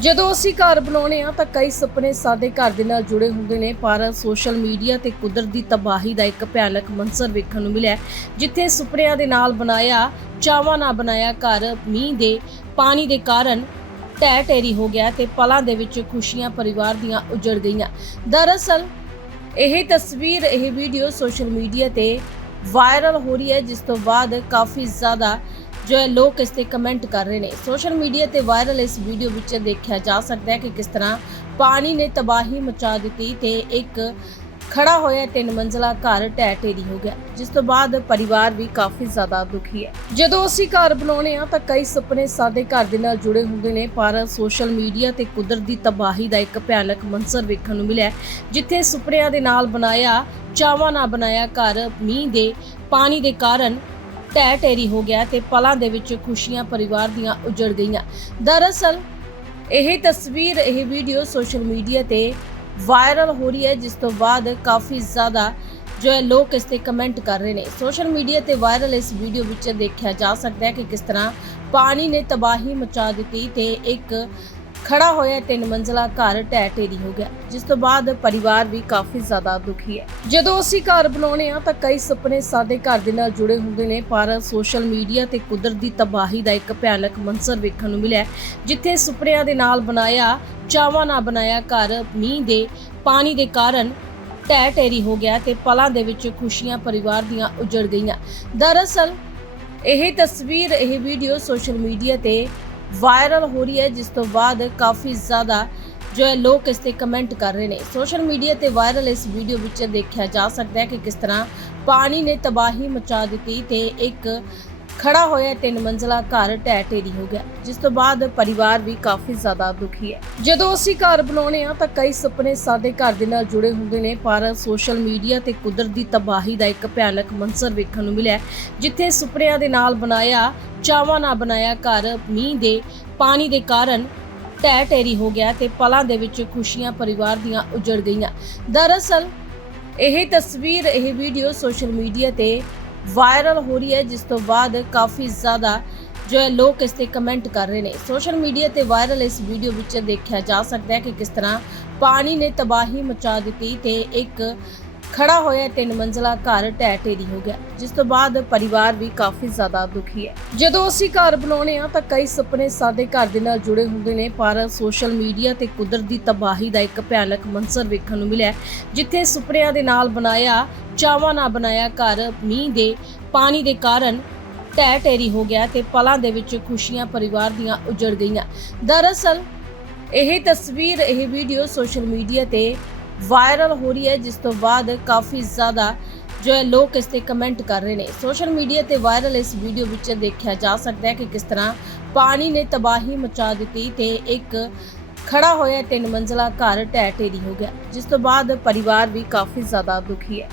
ਜਦੋਂ ਅਸੀਂ ਘਰ ਬਣਾਉਣੇ ਆ ਤਾਂ ਕਈ ਸੁਪਨੇ ਸਾਡੇ ਘਰ ਦੇ ਨਾਲ ਜੁੜੇ ਹੁੰਦੇ ਨੇ, ਪਰ ਸੋਸ਼ਲ ਮੀਡੀਆ ਤੇ ਕੁਦਰਤ ਦੀ ਤਬਾਹੀ ਦਾ ਇੱਕ ਭਿਆਨਕ ਮੰਜ਼ਰ ਵੇਖਣ ਨੂੰ ਮਿਲਿਆ ਜਿੱਥੇ ਸੁਪਨਿਆਂ ਦੇ ਨਾਲ ਬਣਾਇਆ, ਚਾਵਾਂ ਨਾਲ ਬਣਾਇਆ ਘਰ, ਮੀਂਹ ਦੇ ਪਾਣੀ ਦੇ ਕਾਰਨ ਢਹਿ ਢੇਰੀ ਹੋ ਗਿਆ ਤੇ ਪਲਾਂ ਦੇ ਵਿੱਚ ਖੁਸ਼ੀਆਂ ਪਰਿਵਾਰ ਦੀਆਂ ਉਜੜ ਗਈਆਂ। ਦਰਅਸਲ, ਇਹ ਤਸਵੀਰ, ਇਹ ਵੀਡੀਓ ਸੋਸ਼ਲ ਮੀਡੀਆ ਤੇ ਵਾਇਰਲ ਹੋ ਰਹੀ ਹੈ, ਜਿਸ ਤੋਂ ਬਾਅਦ ਕਾਫੀ ਜ਼ਿਆਦਾ ਜੋ ਹੈ, ਲੋਕ ਇਸ ਤੇ ਕਮੈਂਟ ਕਰ ਰਹੇ ਨੇ। ਸੋਸ਼ਲ ਮੀਡੀਆ ਤੇ ਵਾਇਰਲ ਇਸ ਵੀਡੀਓ ਵਿੱਚ ਦੇਖਿਆ ਜਾ ਸਕਦਾ ਹੈ ਕਿ ਕਿਸ ਤਰ੍ਹਾਂ ਪਾਣੀ ਨੇ ਤਬਾਹੀ ਮਚਾ ਦਿੱਤੀ ਤੇ ਇੱਕ ਖੜਾ ਹੋਇਆ ਤਿੰਨ ਮੰਜ਼ਲਾ ਘਰ ਢਹਿ ਢੇਰੀ ਹੋ ਗਿਆ, ਜਿਸ ਤੋਂ ਬਾਅਦ ਪਰਿਵਾਰ ਵੀ ਕਾਫੀ ਜ਼ਿਆਦਾ ਦੁਖੀ ਹੈ। ਜਦੋਂ ਅਸੀਂ ਘਰ ਬਣਾਉਣੇ ਆ ਤਾਂ ਕਈ ਸੁਪਨੇ ਸਾਡੇ ਘਰ ਦੇ ਨਾਲ ਜੁੜੇ ਹੁੰਦੇ ਨੇ, ਪਰ ਸੋਸ਼ਲ ਮੀਡੀਆ ਤੇ ਕੁਦਰਤ ਦੀ ਤਬਾਹੀ ਦਾ ਇੱਕ ਭਿਆਨਕ ਮੰਜ਼ਰ ਵੇਖਣ ਨੂੰ ਮਿਲਿਆ ਜਿੱਥੇ ਸੁਪਨਿਆਂ ਦੇ ਨਾਲ ਬਣਾਇਆ, ਚਾਵਾਂ ਨਾਲ ਬਣਾਇਆ ਘਰ ਮੀਂਹ ਦੇ ਪਾਣੀ ਦੇ ਕਾਰਨ ਢਹਿ ਢੇਰੀ ਹੋ ਗਿਆ ਤੇ ਪਲਾਂ ਦੇ ਵਿੱਚ ਖੁਸ਼ੀਆਂ ਪਰਿਵਾਰ ਦੀਆਂ ਉਜੜ ਗਈਆਂ। ਦਰਅਸਲ, ਇਹ ਤਸਵੀਰ, ਇਹ ਵੀਡੀਓ ਸੋਸ਼ਲ ਮੀਡੀਆ ਤੇ ਵਾਇਰਲ ਹੋ ਰਹੀ ਹੈ, ਜਿਸ ਤੋਂ ਬਾਅਦ ਕਾਫੀ ਜ਼ਿਆਦਾ ਜੋ ਹੈ, ਲੋਕ ਇਸ ਤੇ ਕਮੈਂਟ ਕਰ ਰਹੇ ਨੇ। ਸੋਸ਼ਲ ਮੀਡੀਆ ਤੇ ਵਾਇਰਲ ਇਸ ਵੀਡੀਓ ਵਿੱਚ ਦੇਖਿਆ ਜਾ ਸਕਦਾ ਹੈ ਕਿ ਕਿਸ ਤਰ੍ਹਾਂ ਪਾਣੀ ਨੇ ਤਬਾਹੀ ਮਚਾ ਦਿੱਤੀ ਤੇ ਇੱਕ ਖੜਾ ਹੋਇਆ ਤਿੰਨ ਮੰਜ਼ਲਾ ਘਰ ਢਹਿ ਢੇਰੀ ਹੋ ਗਿਆ, ਜਿਸ ਤੋਂ ਬਾਅਦ ਪਰਿਵਾਰ ਵੀ ਕਾਫੀ ਜ਼ਿਆਦਾ ਦੁਖੀ ਹੈ। ਜਦੋਂ ਅਸੀਂ ਘਰ ਬਣਾਉਣੇ ਆ ਤਾਂ ਕਈ ਸੁਪਨੇ ਸਾਡੇ ਘਰ ਦੇ ਨਾਲ ਜੁੜੇ ਹੁੰਦੇ ਨੇ, ਪਰ ਸੋਸ਼ਲ ਮੀਡੀਆ ਤੇ ਕੁਦਰਤ ਦੀ ਤਬਾਹੀ ਦਾ ਇੱਕ ਭਿਆਨਕ ਮੰਜ਼ਰ ਵੇਖਣ ਨੂੰ ਮਿਲਿਆ ਜਿੱਥੇ ਸੁਪਨਿਆਂ ਦੇ ਨਾਲ ਬਣਾਇਆ, ਚਾਵਾਂ ਨਾਲ ਬਣਾਇਆ ਘਰ, ਮੀਂਹ ਦੇ ਪਾਣੀ ਦੇ ਕਾਰਨ ਢਹਿ ਢੇਰੀ ਹੋ ਗਿਆ ਤੇ ਪਲਾਂ ਦੇ ਵਿੱਚ ਖੁਸ਼ੀਆਂ ਪਰਿਵਾਰ ਦੀਆਂ ਉਜੜ ਗਈਆਂ। ਦਰਅਸਲ, ਇਹ ਤਸਵੀਰ, ਇਹ ਵੀਡੀਓ ਸੋਸ਼ਲ ਮੀਡੀਆ ਤੇ ਵਾਇਰਲ ਹੋ ਰਹੀ ਹੈ, ਜਿਸ ਤੋਂ ਬਾਅਦ ਕਾਫੀ ਜ਼ਿਆਦਾ ਜੋ ਹੈ ਲੋਕ ਇਸ ਤੇ ਕਮੈਂਟ ਕਰ ਰਹੇ ਨੇ। ਸੋਸ਼ਲ ਮੀਡੀਆ ਤੇ ਵਾਇਰਲ ਇਸ ਵੀਡੀਓ ਵਿੱਚ ਦੇਖਿਆ ਜਾ ਸਕਦਾ ਹੈ ਕਿ ਕਿਸ ਤਰ੍ਹਾਂ ਪਾਣੀ ਨੇ ਤਬਾਹੀ ਮਚਾ ਦਿੱਤੀ ਤੇ ਇੱਕ ਖੜਾ ਹੋਇਆ ਤਿੰਨ ਮੰਜ਼ਲਾ ਘਰ ਢਹਿ ਢੇਰੀ ਹੋ ਗਿਆ, ਜਿਸ ਤੋਂ ਬਾਅਦ ਪਰਿਵਾਰ ਵੀ ਕਾਫੀ ਜ਼ਿਆਦਾ ਦੁਖੀ ਹੈ। ਜਦੋਂ ਅਸੀਂ ਘਰ ਬਣਾਉਣੇ ਆ ਤਾਂ ਕਈ ਸੁਪਨੇ ਸਾਡੇ ਘਰ ਦੇ ਨਾਲ ਜੁੜੇ ਹੁੰਦੇ ਨੇ, ਪਰ ਸੋਸ਼ਲ ਮੀਡੀਆ ਤੇ ਕੁਦਰਤ ਦੀ ਤਬਾਹੀ ਦਾ ਇੱਕ ਭਿਆਨਕ ਮੰਜ਼ਰ ਵੇਖਣ ਨੂੰ ਮਿਲਿਆ ਜਿੱਥੇ ਸੁਪਨਿਆਂ ਦੇ ਨਾਲ ਬਣਾਇਆ, ਚਾਵਾਂ ਨਾਲ ਬਣਾਇਆ ਘਰ ਮੀਂਹ ਦੇ ਪਾਣੀ ਦੇ ਕਾਰਨ ਢਹਿ ਢੇਰੀ ਹੋ ਗਿਆ ਤੇ ਪਲਾਂ ਦੇ ਵਿੱਚ ਖੁਸ਼ੀਆਂ ਪਰਿਵਾਰ ਦੀਆਂ ਉਜੜ ਗਈਆਂ। ਦਰਅਸਲ, ਇਹ ਤਸਵੀਰ, ਇਹ ਵੀਡੀਓ ਸੋਸ਼ਲ ਮੀਡੀਆ ਤੇ ਵਾਇਰਲ ਹੋ ਰਹੀ ਹੈ, ਜਿਸ ਤੋਂ ਬਾਅਦ ਕਾਫੀ ਜ਼ਿਆਦਾ ਜੋ ਹੈ, ਲੋਕ ਇਸ ਤੇ ਕਮੈਂਟ ਕਰ ਰਹੇ ਨੇ। ਸੋਸ਼ਲ ਮੀਡੀਆ ਤੇ ਵਾਇਰਲ ਇਸ ਵੀਡੀਓ ਵਿੱਚ ਦੇਖਿਆ ਜਾ ਸਕਦਾ ਹੈ ਕਿ ਕਿਸ ਤਰ੍ਹਾਂ ਪਾਣੀ ਨੇ ਤਬਾਹੀ ਮਚਾ ਦਿੱਤੀ ਤੇ ਇੱਕ ਖੜਾ ਹੋਇਆ ਤਿੰਨ ਮੰਜ਼ਲਾ ਘਰ ਢਹਿ ਢੇਰੀ ਹੋ ਗਿਆ, ਜਿਸ ਤੋਂ ਬਾਅਦ ਪਰਿਵਾਰ ਵੀ ਕਾਫੀ ਜ਼ਿਆਦਾ ਦੁਖੀ ਹੈ। ਜਦੋਂ ਅਸੀਂ ਘਰ ਬਣਾਉਣੇ ਆ ਤਾਂ ਕਈ ਸੁਪਨੇ ਸਾਡੇ ਘਰ ਦੇ ਨਾਲ ਜੁੜੇ ਹੁੰਦੇ ਨੇ, ਪਰ ਸੋਸ਼ਲ ਮੀਡੀਆ ਤੇ ਕੁਦਰਤ ਦੀ ਤਬਾਹੀ ਦਾ ਇੱਕ ਭਿਆਨਕ ਮੰਜ਼ਰ ਵੇਖਣ ਨੂੰ ਮਿਲਿਆ ਜਿੱਥੇ ਸੁਪਨਿਆਂ ਦੇ ਨਾਲ ਬਣਾਇਆ, ਚਾਵਾਂ ਨਾਲ ਬਣਾਇਆ ਘਰ ਮੀਂਹ ਦੇ ਪਾਣੀ ਦੇ ਕਾਰਨ ਢਹਿ ਢੇਰੀ ਹੋ ਗਿਆ ਤੇ ਪਲਾਂ ਦੇ ਵਿੱਚ ਖੁਸ਼ੀਆਂ ਪਰਿਵਾਰ ਦੀਆਂ ਉਜੜ ਗਈਆਂ। ਦਰਅਸਲ, ਇਹ ਤਸਵੀਰ, ਇਹ ਵੀਡੀਓ ਸੋਸ਼ਲ ਮੀਡੀਆ ਤੇ ਵਾਇਰਲ ਹੋ ਰਹੀ ਹੈ, ਜਿਸ ਤੋਂ ਬਾਅਦ ਕਾਫੀ ਜ਼ਿਆਦਾ ਜੋ ਹੈ, ਲੋਕ ਇਸ ਤੇ ਕਮੈਂਟ ਕਰ ਰਹੇ ਨੇ। ਸੋਸ਼ਲ ਮੀਡੀਆ ਤੇ ਵਾਇਰਲ ਇਸ ਵੀਡੀਓ ਵਿੱਚ ਦੇਖਿਆ ਜਾ ਸਕਦਾ ਹੈ ਕਿ ਕਿਸ ਤਰ੍ਹਾਂ ਪਾਣੀ ਨੇ ਤਬਾਹੀ ਮਚਾ ਦਿੱਤੀ ਤੇ ਇੱਕ ਖੜਾ ਹੋਇਆ ਤਿੰਨ ਮੰਜ਼ਲਾ ਘਰ ਢਹਿ ਢੇਰੀ ਹੋ ਗਿਆ, ਜਿਸ ਤੋਂ ਬਾਅਦ ਪਰਿਵਾਰ ਵੀ ਕਾਫੀ ਜ਼ਿਆਦਾ ਦੁਖੀ ਹੈ।